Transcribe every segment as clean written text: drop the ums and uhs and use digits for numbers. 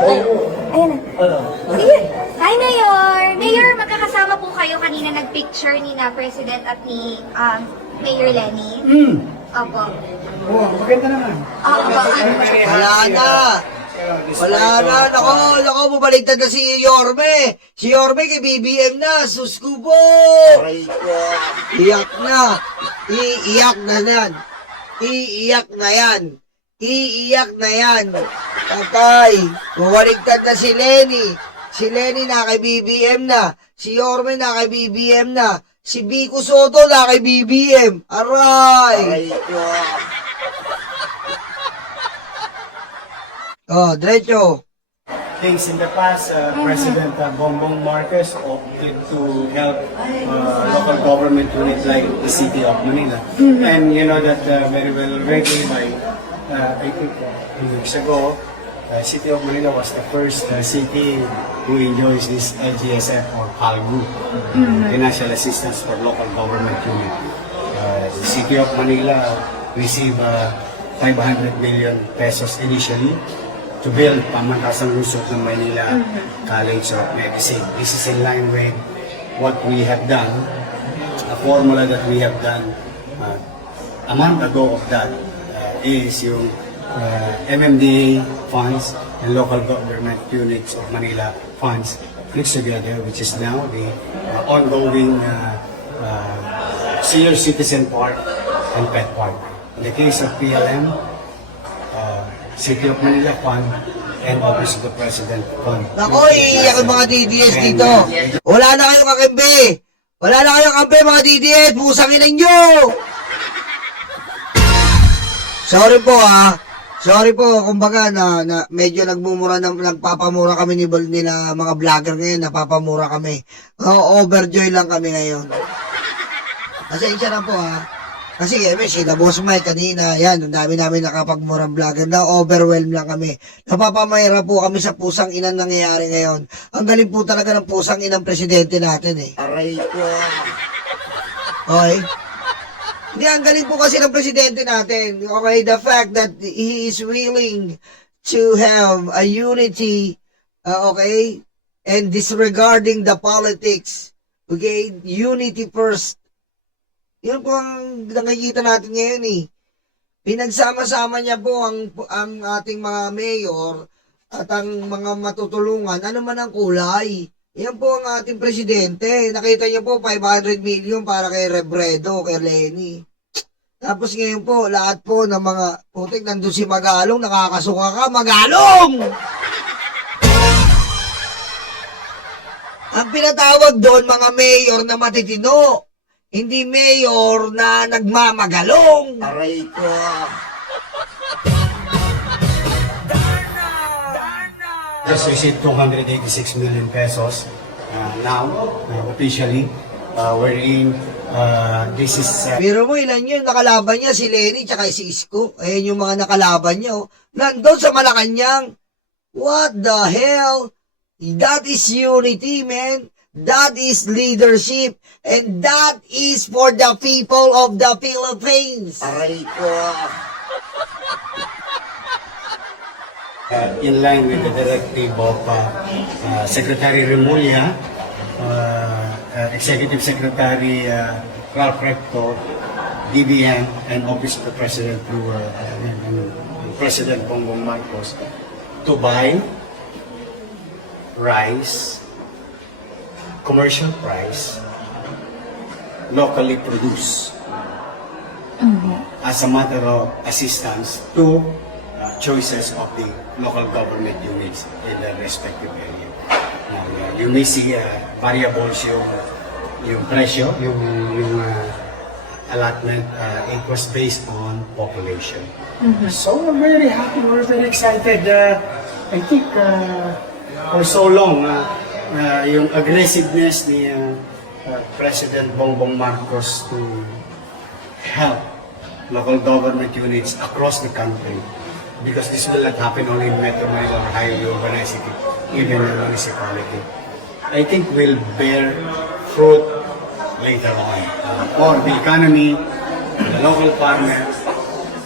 Ayan na. Sige. Hi, Mayor! Mayor, magkakasama po kayo kanina nag-picture ni na President at ni Mayor Lenny. Opo. Oo, maganda naman. Opo. Wala na. Wala na. Nako, bubaligtad na si Yorme. Si Yorme kay BBM na. Sus ko po. Iyak na. Iiyak na yan. Iiyak na yan. Iiyak na yan. Tatay, bubaligtad na si Lenny. Si Lenny na kay BBM na. Si Yorme na kay BBM na. Si Vico Soto na kay BBM. Aray! Oh, diretso. Things in the past, President Bongbong Marcos opted to help local government unit like the city of Manila. And you know that very well already by, I think 2 years ago, City of Manila was the first city who enjoys this LGSF or PALGU, Financial Assistance for Local Government Unit. The City of Manila received 500 million pesos initially to build Pamantasang Lusot ng Manila College of Medicine. This is in line with what we have done, a formula that we have done a month ago of that is yung MMDA funds and local government units of Manila funds mixed together, which is now the ongoing senior citizen park and pet park. In the case of PLM, City of Manila Fund and Office of the President Fund. Nako, iiyak ang mga DDS dito. Wala na kayong kakimbi. Wala na kayong kambi, mga DDS. Pusangin ninyo. Sorry po, Sorry po, kumbaga na medyo nagpapamura kami nila mga vlogger ngayon, napapamura kami. Overjoy lang kami ngayon. Pasensya na po, Kasi sila Boss Mike kanina, yan, ang dami namin nakapagmurang vlogger na overwhelmed lang kami. Napapamayra po kami sa pusang inang nangyayari ngayon. Ang galing po talaga ng pusang inang presidente natin Aray po. Okay? Hindi, ang galing po kasi ng presidente natin. Okay, the fact that he is willing to have a unity, okay, and disregarding the politics, okay, unity first. Yun po ang nakikita natin ngayon Pinagsama-sama niya po ang ating mga mayor at ang mga matutulungan, ano man ang kulay. Yan po ang ating presidente. Nakita niyo po, 500 million para kay Rebredo, kay Lenny. Tapos ngayon po, lahat po ng mga putik, nandun si Magalong, nakakasuka ka, Magalong! Ang pinatawag doon, mga mayor na matitino. Hindi mayor na nagmamagalong. Aray ko. Just received 286 million pesos now, officially, wherein this is... Pero mo, ilan yun? Nakalaban niya si Lenny tsaka si Isko. Ayan yung mga nakalaban niya. Nandun sa Malacanang. What the hell? That is unity, man. That is leadership. And that is for the people of the Philippines. Aray ko. In line with the directive of Secretary Remulla, Executive Secretary Ralph Recto, DBM, and Office of the President through President Bongbong Marcos to buy rice, commercial price, locally produced as a matter of assistance to choices of the local government units in their respective area. Now, you may see variables yung presyo, yung allotment, it was based on population. So we're very happy, we're very excited. I think for so long, yung aggressiveness ni President Bongbong Marcos to help local government units across the country, because this will not happen only in Metro Manila or highly urbanized city, even in municipality, I think will bear fruit later on for the economy, the local farmers,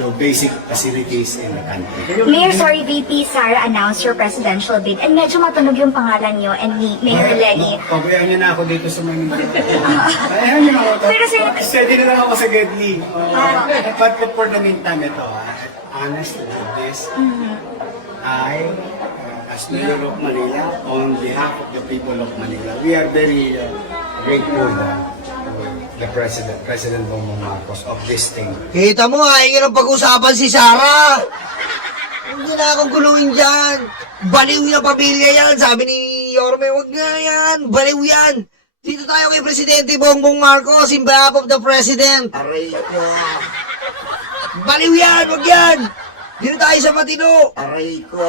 to basic facilities in the country. Mayor, sorry, VP Sara announced your presidential bid and medyo matunog yung pangalan nyo and ni Mayor Lenny. Pabayaan niyo na ako dito sa Manila. Ayaw niyo na ako. Pero sir, Steady na lang ako sa Gedli. But for the meantime, ito, honest with this, I, as Mayor of Manila, on behalf of the people of Manila, we are very grateful to the President Bongbong Marcos of this thing. Kita mo, ayaw ng pag-usapan si Sarah. Hindi na akong gulungin dyan. Baliw na pamilya yan. Sabi ni Yorme, wag nga yan. Baliw yan. Dito tayo kay Presidente Bongbong Marcos, in behalf of the President. Aray ko. Baliw yan, wag yan. Dito tayo sa matino. Aray ko.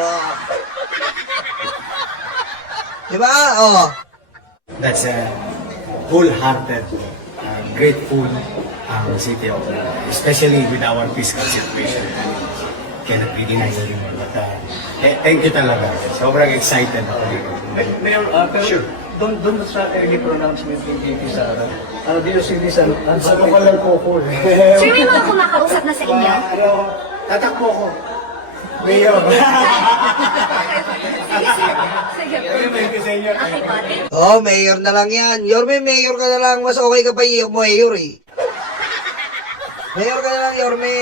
Diba? Oh. That's a wholehearted, grateful city of Manila, especially with our fiscal situation. Cannot be denied anymore. But thank you talaga. Sobrang excited ako dito. Mayor, pero Sure. doon sa early pronouncement ni VP Sara, do you see this ano? Sa lang po ko. sir, may mga kumakausap na sa inyo? Tatakbo ko. Mayor. Sige po. Thank you sa inyo. Okay po. Oh, mayor na lang yan. Yorme, mayor ka na lang. Mas okay ka pa yung mayor eh. Mayor ka na lang, Yorme.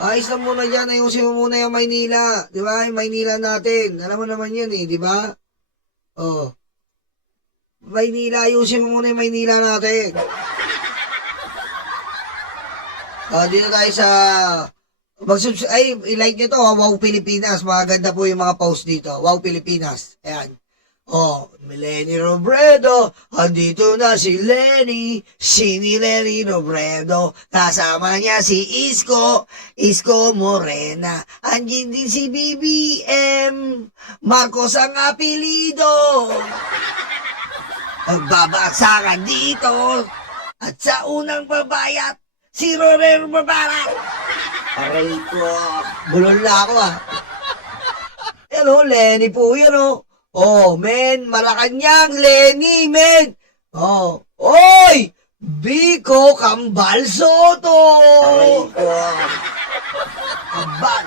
Ayos lang muna dyan. Ayusin mo muna yung Maynila. Di ba? Yung Maynila natin. Alam mo naman yan eh. Di ba? Oh. Maynila. Ayusin mo muna yung Maynila natin. Dito tayo sa... Ay, i-like nyo to. Wow Pilipinas. Maganda po yung mga post dito. Wow Pilipinas. Ayan. Oh, Lenny Robredo, andito na si Lenny Robredo, kasama niya si Isko Morena, andyan din si BBM, Marcos ang apelido, magbabaksakan dito, at sa unang babayat, si Rodel Babarat. Aray ko, bulol na ako Yan o, Lenny po yan o. Oh, men, Malacanang, Lenny, men. Oh, oy! Biko Kambal Soto. Kambal.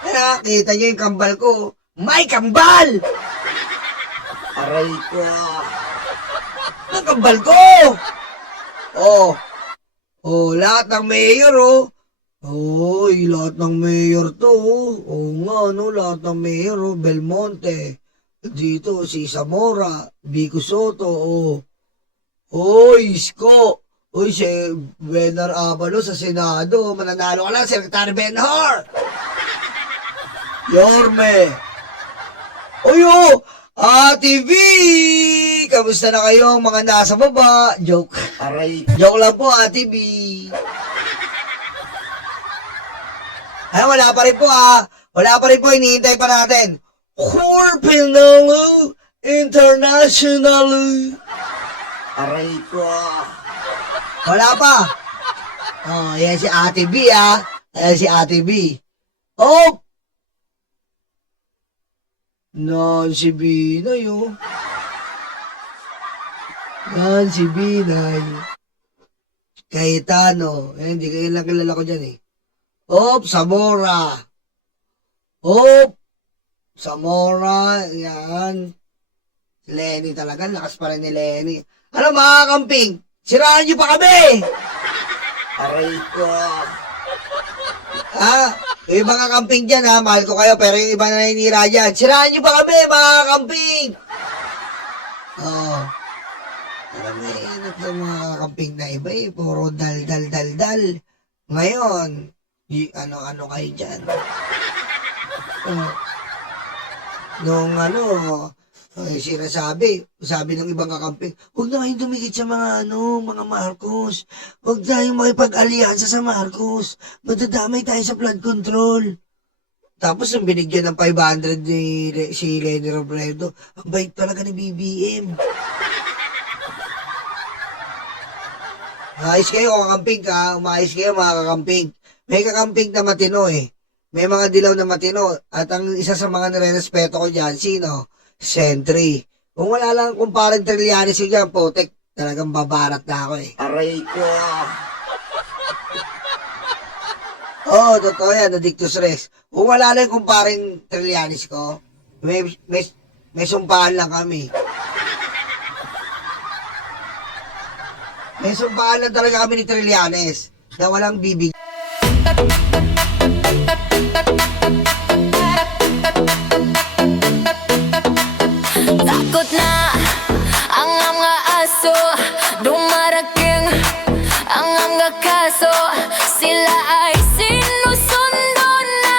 Kaya, kita niyo yung kambal ko. May kambal! Aray ko. Ang kambal ko! Oh, lahat ng mayor, oh. Oy, lahat ng mayor to, Oo nga, no, lahat ng mayor, Belmonte. Dito, si Zamora, Vico Soto, Oy, Isko. Oy, si Benar Abalo sa Senado. Mananalo ka lang, Secretary Benhar. Yorme. Oy, TV! Kamusta na kayo, mga nasa baba? Joke. Aray. Joke lang po, TV. Ay, wala pa rin po Wala pa rin po, hinihintay pa natin. Corpinalo International. Aray ko. Wala pa. Oh, yan si Ate B, Ayan si Ate B. Oh! Nancy Binay, Nancy Binay. Cayetano. Hindi kayo lang kilala ko dyan, Zamora. Zamora. Yan. Lenny talaga. Lakas pa rin ni Lenny. Ano mga kamping? Siraan niyo pa kami! Aray ko. Yung mga kamping dyan, mahal ko kayo, pero yung iba na naninira dyan. Siraan niyo pa kami, mga kamping! Alam mo sa mga kamping na iba puro dal. Ngayon, ano kayo dyan? Sabi ng ibang kakamping, huwag na kayong dumikit sa mga Marcos. Huwag tayong makipag-alyansa sa Marcos. Matadamay tayo sa flood control. Tapos, ang binigyan ng 500 si Lenny Robredo, ang bait talaga ni BBM. Umayos kayo, kakamping ka. Umayos kayo, mga kakamping. May kakamping na matino May mga dilaw na matino. At ang isa sa mga nire-respeto ko dyan, sino? Sentry. Kung wala lang parang Trillanes yun dyan, potek, talagang babarat na ako Aray ko. Oo, totoo yan, Addictus Rex. Kung wala lang yung kumparing Trillanes ko, may sumpahan lang kami. May sumpahan lang talaga kami ni Trillanes na walang bibig. Takot na ang mga aso, dumarating ang mga kaso. Sila ay sinusundo na,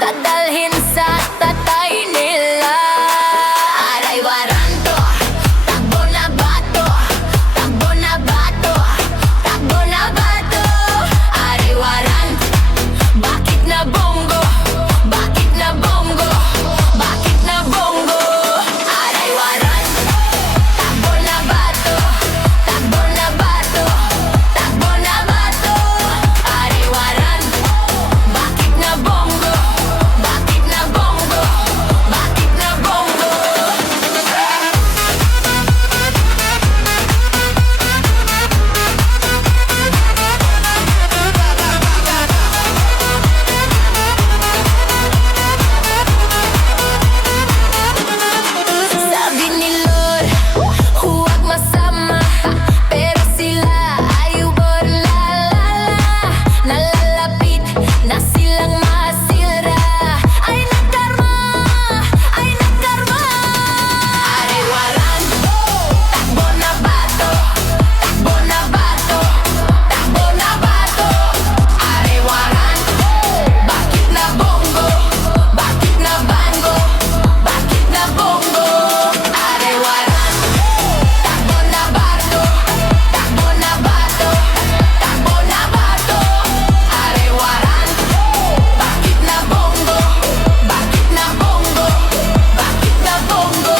dadalhin sa tatay nila. Aray waranto, takbo na bato, takbo na bato, takbo na bato. Aray waranto, bakit na bongo, bakit na bongo, bakit na bongo. Aray waranto, takbo na bato, takbo na bato, takbo na bato. Aray waranto, bakit na bongo, bakit na bongo, bakit na bongo. Sabi ni Lord, huwag masama, pero sila ay nalalapit na silang masira. Ay nagkarma, ay nagkarma. Aray waranto, takbo na bato, takbo na bato, takbo na bato. Aray waranto, bakit na bongo, bakit na bango, bakit na bongo. Aray waranto, takbo na bato, takbo na bato, takbo na bato. Aray waranto, bakit na bongo, bakit na bongo, bakit na bongo.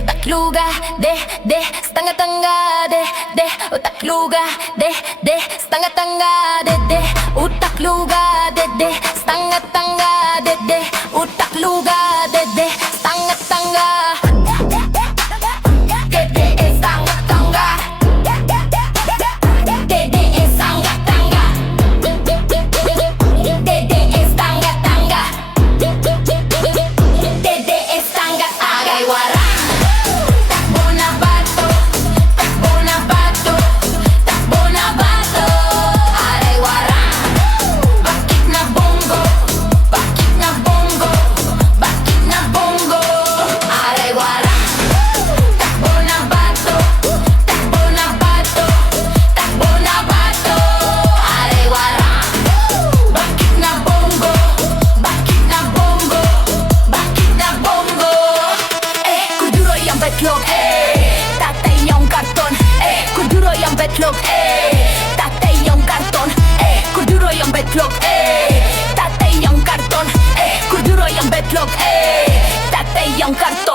Utakluga, stanga-tanga, utakluga, stanga-tanga, utakluga, stanga-tanga, utakluga, stanga-tanga. Dede is stanga-tanga, dede is stanga-tanga, dede is stanga-tanga, dede is stanga-tanga. Aray waranto, takbo na bato, takbo na bato, takbo na bato. Aray waranto, bakit na bongo, bakit na bongo, bakit na bongo. Aray waranto, takbo na bato, takbo na bato, takbo na bato. Aray waranto, bakit na bongo, bakit na bongo, bakit na bongo. Kuduroy ang betlog, tatay yung karton. Kuduroy ang betlog, tatay yung karton. Kuduroy ang betlog, tatay yung karton. Kuduroy ang betlog, tatay yung karton.